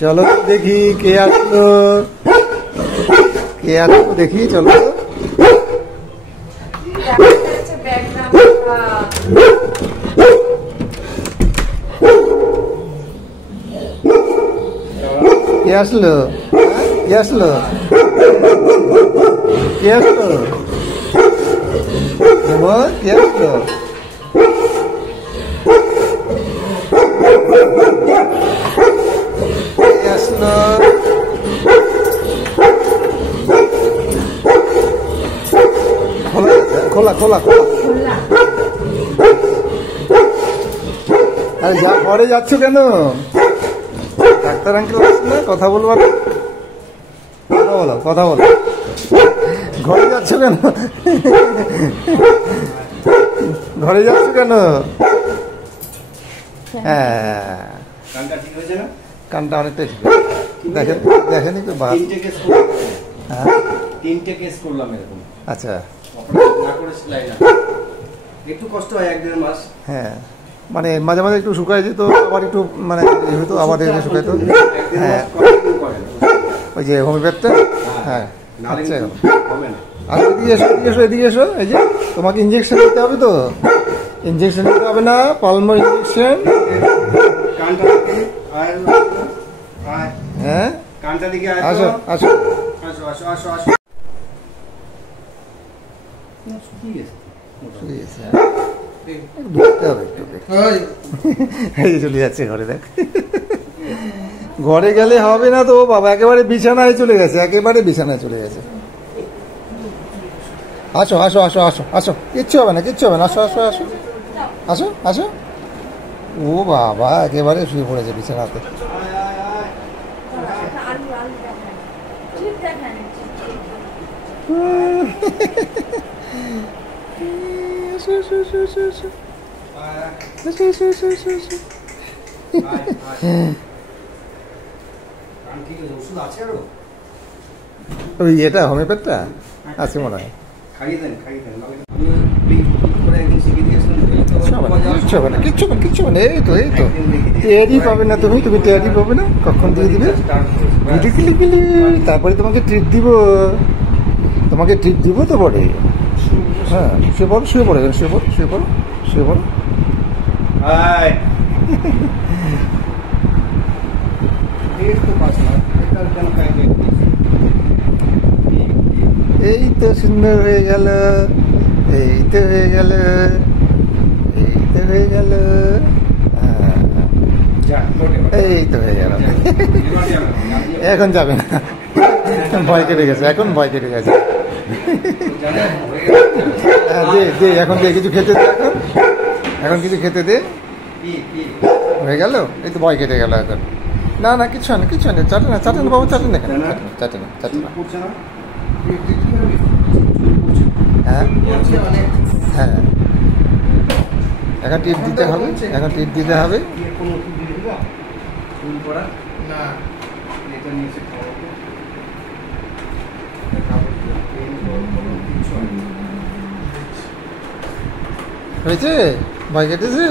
চলো দেখি কে আসলো, কে আসলো দেখি, চলো। কে আসলো, কে আসলো, কে আসলো, কে আসলো? আসলো খোলা খোলা খোলা। আরে যা ঘরে যাচ্ছ কেন? ডাক্তার আঙ্কেল আসছে না, কথা বলবো, কথা বলো, কথা বলো। ঘরে যাচ্ছ কেন? ঘরে যাচ্ছ কেন? হ্যাঁ, কানটা অনেকটাই ঠিক দেখেন, দেখেনি তো? তিনটে কেস করলাম এরকম। আচ্ছা, একটু কষ্ট হয় 1-1.5 মাস। হ্যাঁ, মানে মাঝে মাঝে একটু শুকায় যেত, আবার একটু মানে হয়তো আবার শুকায় তো। হ্যাঁ, ওই যে হোমিওপ্যাথটা। হ্যাঁ, আচ্ছা, আর এদিকে এসো, এদিকে এসো, এদিকে এসো। এই যে তোমাকে ইঞ্জেকশন দিতে হবে তো, ইঞ্জেকশন দিতে হবে না, পালমো ইঞ্জেকশন। হ্যাঁ, আসো আসো আসো। চলে যাচ্ছে ঘরে, দেখ। ঘরে গেলে হবে না তো বাবা, একেবারে বিছানায় চলে গেছে, একেবারে বিছানায় চলে গেছে। আসো আসো আসো আসো আসো, কিচ্ছু হবে না, কিচ্ছু হবে না, আসো আসো আসো আসো আসো। ও বাবা, একেবারে শুয়ে পড়েছে বিছানাতে। ওই এটা হোমিওপ্যাথটা আছে মনে হয়। কিচ্ছু হবে না, কিচ্ছু হবে না, কিচ্ছু হবে না। এই তো, এই তো, টেরই পাবে না তুমি, তুমি টেরই পাবে না। কখন দিয়ে দিবে? তারপরে তোমাকে ট্রিট দিব, তোমাকে ট্রিট দিব তো বটে। হ্যাঁ, শুয়ে পড়ো, শুয়ে পড়ো, শুয়ে পড়ো, শুয়ে পড়ো, শুয়ে পড়ো। এই তো সুন্দর হয়ে গেল, এই তো হয়ে গেল, এই তো হয়ে গেল, এই তো হয়ে গেল। এখন যাবে না, ভয় কেটে গেছে, এখন ভয় কেটে গেছে। দে দে, এখন দে, কিছু খেতে দে, এখন এখন কিছু খেতে দে। হয়ে গেল, এই তো ভয় কেটে গেল এখন। না না, কিছু না, কিছু না, চাটে না, চাটে না বাবু, চাটে না, চাটে না, চাটে না। হ্যাঁ হ্যাঁ, এখন টিপ দিতে হবে, এখন টিপ দিতে হবে। হয়েছে? ভয় কেটেছে?